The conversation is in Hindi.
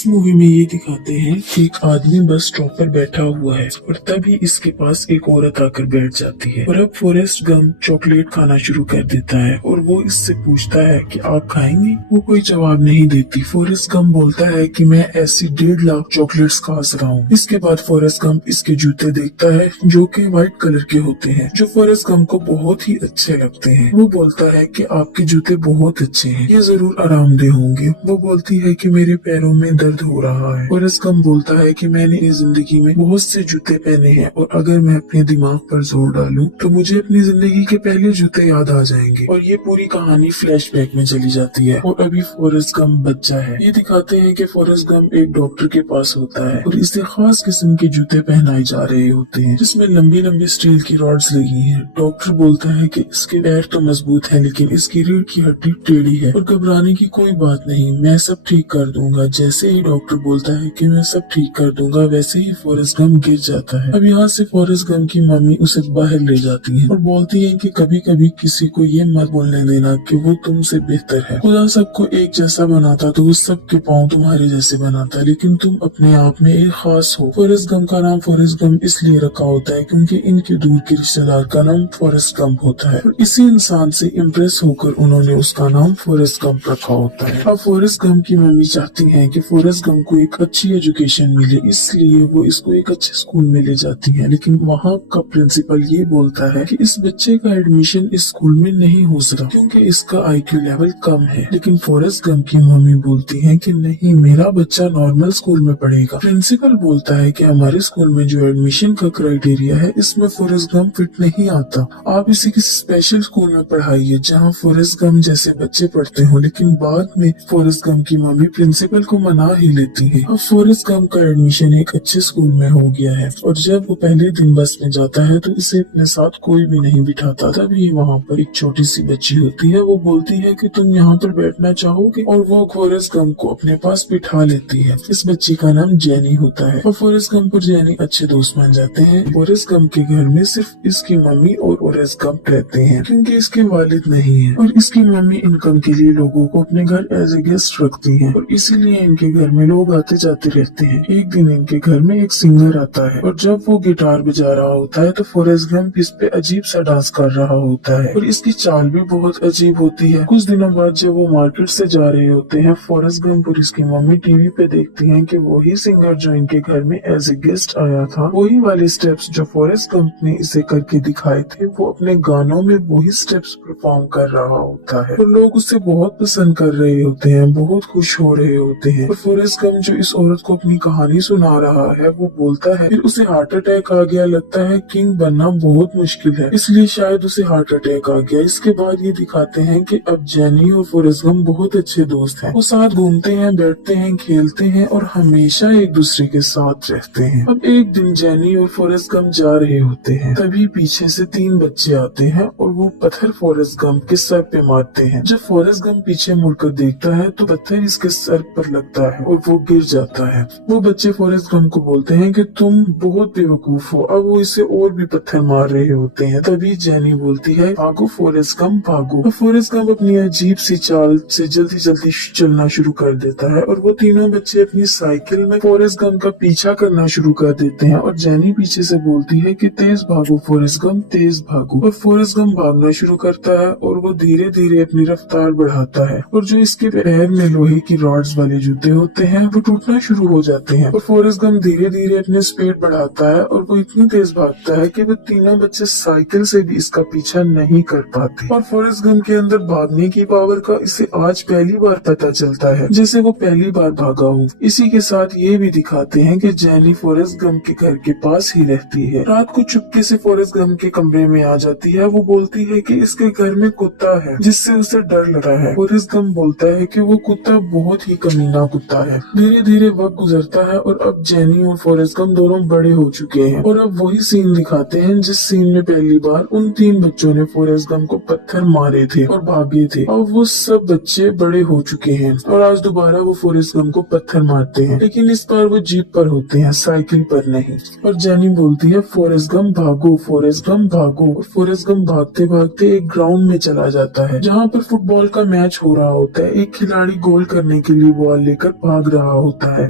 इस मूवी में ये दिखाते हैं कि एक आदमी बस स्टॉप पर बैठा हुआ है और तभी इसके पास एक औरत आकर बैठ जाती है और अब फॉरेस्ट गम चॉकलेट खाना शुरू कर देता है और वो इससे पूछता है कि आप खाएंगे। वो कोई जवाब नहीं देती। फॉरेस्ट गम बोलता है कि मैं ऐसी 1.5 लाख चॉकलेट्स खा सका हूँ। इसके बाद फॉरेस्ट गम इसके जूते देखता है जो कि व्हाइट कलर के होते हैं, जो फॉरेस्ट गम को बहुत ही अच्छे लगते हैं। वो बोलता है कि आपके जूते बहुत अच्छे हैं, ये जरूर आरामदेह होंगे। वो बोलती है कि मेरे पैरों में दर्द हो रहा है। फॉरेस्ट गम बोलता है कि मैंने इस जिंदगी में बहुत से जूते पहने हैं और अगर मैं अपने दिमाग पर जोर डालूं तो मुझे अपनी जिंदगी के पहले जूते याद आ जाएंगे। और ये पूरी कहानी फ्लैशबैक में चली जाती है और अभी फॉरेस्ट गम बच्चा है। ये दिखाते हैं कि फॉरेस्ट गम एक डॉक्टर के पास होता है और इसे खास किस्म के जूते पहनाए जा रहे होते हैं जिसमें लंबी लंबी स्टील की रॉड्स लगी हैं। डॉक्टर बोलता है कि इसके पैर तो मजबूत है लेकिन इसकी रीढ़ की हड्डी टेढ़ी है और घबराने की कोई बात नहीं, मैं सब ठीक कर दूंगा। जैसे ही डॉक्टर बोलता है कि मैं सब ठीक कर दूंगा वैसे ही फॉरेस्ट गम गिर जाता है। अब यहाँ से फॉरेस्ट गम की मम्मी उसे बाहर ले जाती है और बोलती है कि कभी कभी किसी को ये मत बोलने देना कि वो तुमसे बेहतर है। खुदा सबको एक जैसा बनाता तो वो सबके पाँव तुम्हारे जैसे बनाता, लेकिन तुम अपने आप में एक खास हो। फॉरेस्ट गम का नाम फॉरेस्ट गम इसलिए रखा होता है क्योंकि इनके दूर के रिश्तेदार का नाम फॉरेस्ट गम होता है और इसी इंसान से इम्प्रेस होकर उन्होंने उसका नाम फॉरेस्ट गम रखा होता है। अब फॉरेस्ट गम की मम्मी चाहती है कि फॉरेस्ट गम को एक अच्छी एजुकेशन मिले, इसलिए वो इसको एक अच्छे स्कूल में ले जाती है। लेकिन वहाँ का प्रिंसिपल ये बोलता है कि इस बच्चे का एडमिशन इस स्कूल में नहीं हो सकता क्योंकि इसका IQ लेवल कम है। लेकिन फॉरेस्ट गम की मम्मी बोलती है कि नहीं, मेरा बच्चा नॉर्मल स्कूल में पढ़ेगा। प्रिंसिपल बोलता है कि हमारे स्कूल में जो एडमिशन का क्राइटेरिया है इसमें फॉरेस्ट गम फिट नहीं आता, आप इसे किसी स्पेशल स्कूल में पढ़ाइए जहाँ फॉरेस्ट गम जैसे बच्चे पढ़ते हो। लेकिन बाद में फॉरेस्ट गम की मम्मी प्रिंसिपल को मना ही लेती है। अब फॉरेस्ट गम का एडमिशन एक अच्छे स्कूल में हो गया है और जब वो पहले दिन बस में जाता है तो इसे अपने साथ कोई भी नहीं बिठाता। तभी वहाँ पर एक छोटी सी बच्ची होती है। वो बोलती है कि तुम यहाँ पर बैठना चाहोगे और वो फॉरेस्ट गम को अपने पास बिठा लेती है। इस बच्ची का नाम जेनी होता है और फॉरेस्ट गम और जेनी अच्छे दोस्त बन जाते हैं। फॉरेस्ट गम के घर में सिर्फ इसकी मम्मी और फॉरेस्ट गम रहते हैं क्योंकि इसके वालिद नहीं है और इसकी मम्मी इनकम के लिए लोगों को अपने घर एज ए गेस्ट रखती है और इसीलिए इनके घर में लोग आते जाते रहते हैं। एक दिन इनके घर में एक सिंगर आता है और जब वो गिटार बजा रहा होता है तो फॉरेस्ट गम इस पे अजीब सा डांस कर रहा होता है और इसकी चाल भी बहुत अजीब होती है। कुछ दिनों बाद जब वो मार्केट से जा रहे होते हैं, फॉरेस्ट गम और इसकी मम्मी टीवी पे देखती हैं कि वही सिंगर जो इनके घर में एज ए गेस्ट आया था, वही वाले स्टेप्स जो फॉरेस्ट गम ने इसे करके दिखाए थे, वो अपने गानों में वही स्टेप्स परफॉर्म कर रहा होता है और लोग उसे बहुत पसंद कर रहे होते हैं, बहुत खुश हो रहे होते हैं। और फॉरेस्ट गम जो इस औरत को अपनी कहानी सुना रहा है वो बोलता है फिर उसे हार्ट अटैक आ गया, लगता है किंग बनना बहुत मुश्किल है, इसलिए शायद उसे हार्ट अटैक आ गया। इसके बाद ये दिखाते हैं कि अब जेनी और फॉरेस्ट गम बहुत अच्छे दोस्त हैं। वो साथ घूमते हैं, बैठते हैं, खेलते हैं और हमेशा एक दूसरे के साथ रहते हैं। अब एक दिन जेनी और फॉरेस्ट गम जा रहे होते हैं, तभी पीछे से 3 बच्चे आते हैं और वो पत्थर फॉरेस्ट गम के सर पे मारते हैं। जब फॉरेस्ट गम पीछे मुड़कर देखता है तो पत्थर इसके सर पर लगता है और वो गिर जाता है। वो बच्चे फॉरेस्ट गम को बोलते हैं कि तुम बहुत बेवकूफ हो। अब वो इसे और भी पत्थर मार रहे होते हैं। तभी जेनी बोलती है भागो फॉरेस्ट गम भागो। तो फॉरेस्ट गम अपनी अजीब सी चाल से जल्दी जल्दी चलना शुरू कर देता है और वो तीनों बच्चे अपनी साइकिल में फॉरेस्ट गम का पीछा करना शुरू कर देते हैं और जेनी पीछे से बोलती है कि तेज भागो फॉरेस्ट गम, तेज भागो। और फॉरेस्ट गम भागना शुरू करता है और वो धीरे धीरे अपनी रफ्तार बढ़ाता है और जो इसके पैर में लोहे की रॉड्स वाले जूते होते हैं वो टूटना शुरू हो जाते हैं और फॉरेस्ट गम धीरे धीरे अपने स्पीड बढ़ाता है और वो इतनी तेज भागता है कि वो तीनों बच्चे साइकिल से भी इसका पीछा नहीं कर पाते। और फॉरेस्ट गम के अंदर भागने की पावर का इसे आज पहली बार पता चलता है, जैसे वो पहली बार भागा हो। इसी के साथ ये भी दिखाते हैं कि जेनी फॉरेस्ट गम के घर के पास ही रहती है। रात को चुपके से फॉरेस्ट गम के कमरे में आ जाती है। वो बोलती है कि इसके घर में कुत्ता है जिससे उसे डर लगा है। फॉरेस्ट गम बोलता है कि वो कुत्ता बहुत ही कमीना कुत्ता है। धीरे धीरे वक्त गुजरता है और अब जेनी और फॉरेस्ट गम दोनों बड़े हो चुके हैं और अब वही सीन दिखाते हैं जिस सीन में पहली बार उन 3 बच्चों ने फॉरेस्ट गम को पत्थर मारे थे और भागे थे। अब वो सब बच्चे बड़े हो चुके हैं और आज दोबारा वो फॉरेस्ट गम को पत्थर मारते हैं, लेकिन इस बार वो जीप पर होते हैं, साइकिल पर नहीं। और जेनी बोलती है फॉरेस्ट गम भागो, फॉरेस्ट गम भागो। और फॉरेस्ट गम भागते भागते एक ग्राउंड में चला जाता है जहाँ पर फुटबॉल का मैच हो रहा होता है। एक खिलाड़ी गोल करने के लिए बॉल लेकर भाग रहा होता है।